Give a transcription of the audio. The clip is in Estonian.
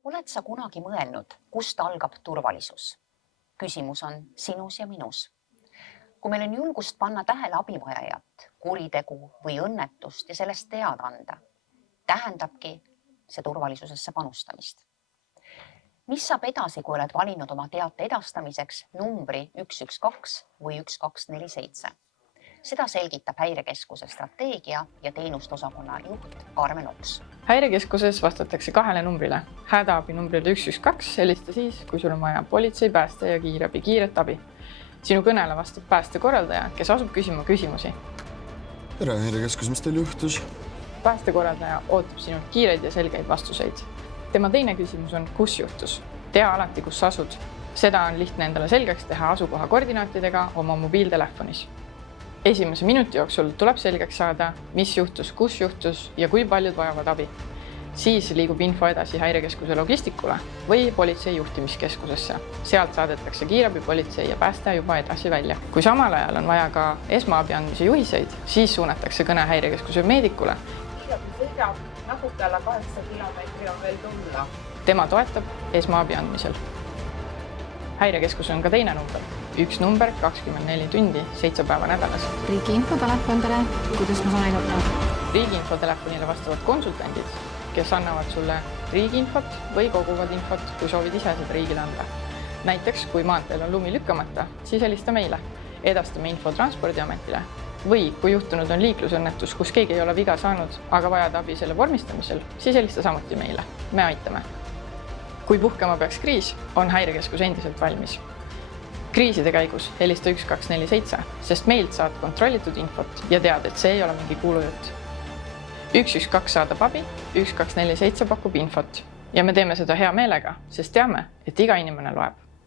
Oled sa kunagi mõelnud, kust algab turvalisus? Küsimus on sinus ja minus. Kui meil on julgust panna tähele abivajajat, kuritegu või õnnetust ja sellest teada anda, tähendabki see turvalisusesse panustamist. Mis saab edasi, kui oled valinud oma teate edastamiseks numbri 112 või 1247? Seda selgitab Häirekeskuse strateegia ja teenuste osakonna juht Karmen Oks. Häirekeskuses vastatakse 2 numbrile. Hädaabi numbrile 112 helista siis, kui sul on vaja politsei, pääste ja kiirabi kiiret abi. Sinu kõnele vastab päästekorraldaja, kes asub küsima küsimusi. Tere, Häirekeskus, mis teil juhtus? Päästekorraldaja ootab sinult kiireid ja selgeid vastuseid. Tema teine küsimus on, kus juhtus? Tea alati, kus asud. Seda on lihtne endale selgeks teha asukoha koordinaatidega oma mobiiltelefonis. Esimese minuti jooksul tuleb selgeks saada, mis juhtus, kus juhtus ja kui paljud vajavad abi. Siis liigub info edasi Häirekeskuse logistikule või politsei juhtimiskeskusesse. Sealt saadetakse kiirabi, politsei ja pääste juba edasi välja. Kui samal ajal on vaja ka esmaabi andmise juhiseid, siis suunatakse kõne Häirekeskuse meedikule. Kiirabi sõidab natuke alla 8 kilomeetri on veel tulla. Tema toetab esmaabi andmisel. Häirekeskus on ka teine number. Üks number 24 tundi, 7 päeva nädalas. Riigi infotelefonile, kuidas ma saan aidata? Riigi infotelefonile vastavad konsultandid, kes annavad sulle riigi infot või koguvad infot, kui soovid ise seda riigile anda. Näiteks, kui maanteel on lumi lükkamata, siis helista meile. Edastame info Transpordiametile. Või kui juhtunud on liiklusõnnetus, kus keegi ei ole viga saanud, aga vajad abi selle vormistamisel, siis helista samuti meile. Me aitame. Kui puhkema peaks kriis, on Häirekeskus endiselt valmis. Kriiside käigus helista 1247, sest meilt saad kontrollitud infot ja tead, et see ei ole mingi kuulujutt. 112 saadab abi, 1247 pakub infot ja me teeme seda hea meelega, sest teame, et iga inimene loeb.